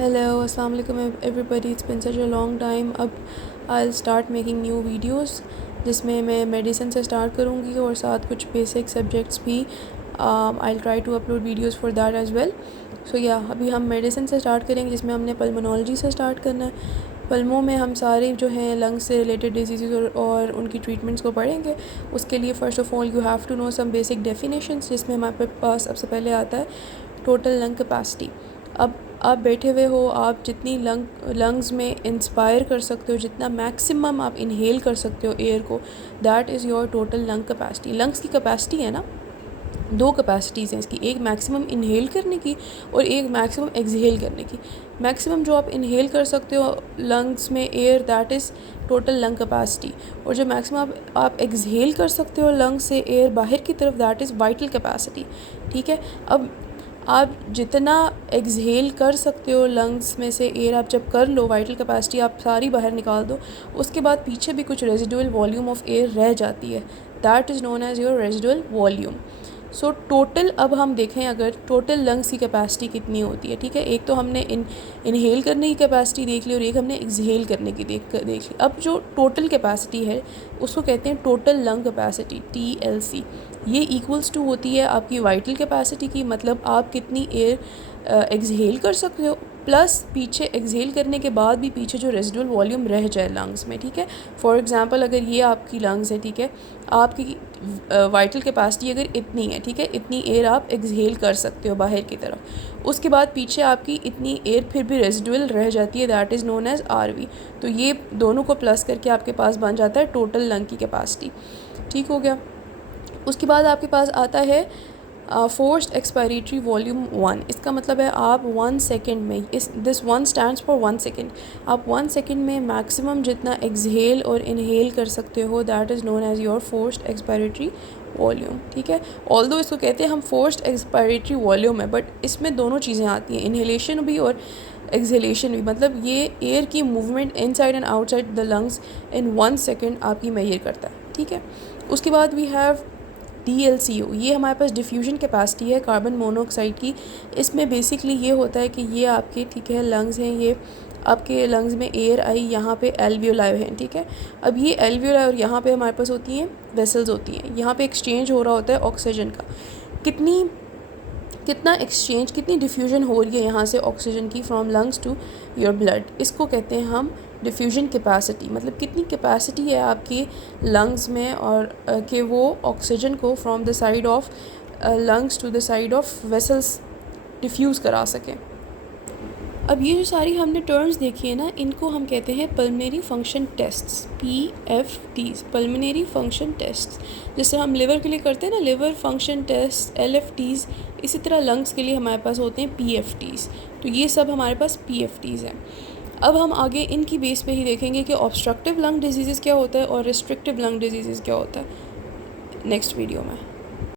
Hello, Assalamu alaikum everybody. It's been such a long time. अब I'll start making new videos जिसमें मैं medicine से start करूँगी और साथ कुछ बेसिक सब्जेक्ट्स भी I'll try to upload videos for that as well. So yeah, अभी हम मेडिसिन से स्टार्ट करेंगे जिसमें हमने पल्मोनोलॉजी से स्टार्ट करना है। पल्मों में हम सारे जो हैं लंग्स से रिलेटेड डिजीज़ और उनकी ट्रीटमेंट्स को पढ़ेंगे। उसके लिए first of all you have to know some basic definitions, जिसमें हमारे पास सबसे पहले आता है टोटल लंग कैपेसिटी। अब आप बैठे हुए हो, आप जितनी लंग्स में इंस्पायर कर सकते हो, जितना मैक्सिमम आप इनहेल कर सकते हो एयर को, that is your total lung capacity. Lungs की कैपेसिटी है ना, दो कैपेसिटीज़ हैं इसकी, एक मैक्सिमम इनहेल करने की और एक मैक्सिमम एक्सहेल करने की। मैक्सिमम जो आप इनहेल कर सकते हो लंग्स में air, that is total lung capacity, और जो मैक्सिमम आप एक्सहेल कर सकते हो लंग्स से एयर बाहर की तरफ, दैट इज़ वाइटल कैपेसिटी। ठीक है, अब आप जितना एक्सहेल कर सकते हो लंग्स में से एयर, आप जब कर लो वाइटल कैपेसिटी आप सारी बाहर निकाल दो, उसके बाद पीछे भी कुछ रेजिडुअल वॉल्यूम ऑफ एयर रह जाती है, that is known as your residual volume. So total अब हम देखें अगर टोटल लंग्स की कैपेसिटी कितनी होती है। ठीक है, एक तो हमने इनहेल करने की कैपेसिटी देख ली और एक हमने एक्सहेल करने की देख ली। अब जो टोटल कैपेसिटी है उसको कहते हैं टोटल लंग कैपेसिटी, TLC। ये इक्वल्स टू होती है आपकी वाइटल कैपेसिटी की, मतलब आप कितनी एयर एक्सहेल कर सकते हो प्लस पीछे एक्सहेल करने के बाद भी पीछे जो रेजिडुअल वॉल्यूम रह जाए लंग्स में। ठीक है, फॉर एग्जांपल अगर ये आपकी लंग्स है, ठीक है, आपकी वाइटल कैपेसिटी अगर इतनी है, ठीक है, इतनी एयर आप एक्सहेल कर सकते हो बाहर की तरफ, उसके बाद पीछे आपकी इतनी एयर फिर भी रेजिडुअल रह जाती है, that is known as RV। तो ये दोनों को प्लस करके आपके पास बन जाता है टोटल लंग की कैपेसिटी। ठीक हो गया। उसके बाद आपके पास आता है फोर्स्ड एक्सपायरेटरी वॉल्यूम 1। इसका मतलब है आप 1 सेकेंड में, दिस 1 स्टैंड्स फॉर 1 सेकेंड, आप 1 सेकेंड में मैक्सिमम जितना एक्सहेल और इनहेल कर सकते हो, that is known as your forced expiratory volume. ठीक है, ऑल्दो इसको कहते हैं हम फोर्स्ड एक्सपायरेटरी वॉल्यूम है, बट इसमें दोनों चीज़ें आती हैं, इनहेलेशन भी और एक्सहेलेशन भी, मतलब ये एयर की movement inside and outside the lungs in 1 second आपकी मेजर करता है। ठीक है, उसके बाद वी हैव DLCO। ये हमारे पास डिफ्यूजन कैपेसिटी है कार्बन मोनोऑक्साइड की। इसमें बेसिकली ये होता है कि ये आपके, ठीक है, लंग्स हैं, ये आपके लंग्स में एयर आई, यहाँ पे एल्वियोलाई हैं। ठीक है, अब ये एल्वियोलाई और यहाँ पे हमारे पास होती हैं वेसल्स होती हैं, यहाँ पे एक्सचेंज हो रहा होता है ऑक्सीजन का। कितना एक्सचेंज, कितनी डिफ्यूजन हो रही है यहाँ से ऑक्सीजन की from lungs to your blood, इसको कहते हैं हम डिफ्यूजन कैपेसिटी। मतलब कितनी कैपेसिटी है आपकी लंग्स में और कि वो ऑक्सीजन को from the side of lungs to the side of vessels diffuse करा सकें। अब ये जो सारी हमने टर्म्स देखी है ना, इनको हम कहते हैं pulmonary function tests, PFTs, pulmonary function tests. जैसे हम लिवर के लिए करते हैं ना, लिवर फंक्शन टेस्ट, LFTs, इसी तरह लंग्स के लिए हमारे पास होते हैं PFTs। तो ये सब हमारे पास PFTs हैं। अब हम आगे इनकी बेस पे ही देखेंगे कि ऑब्स्ट्रक्टिव लंग डिजीज़ क्या होता है और रिस्ट्रिक्टिव लंग डिजीज़ क्या होता है नेक्स्ट वीडियो में।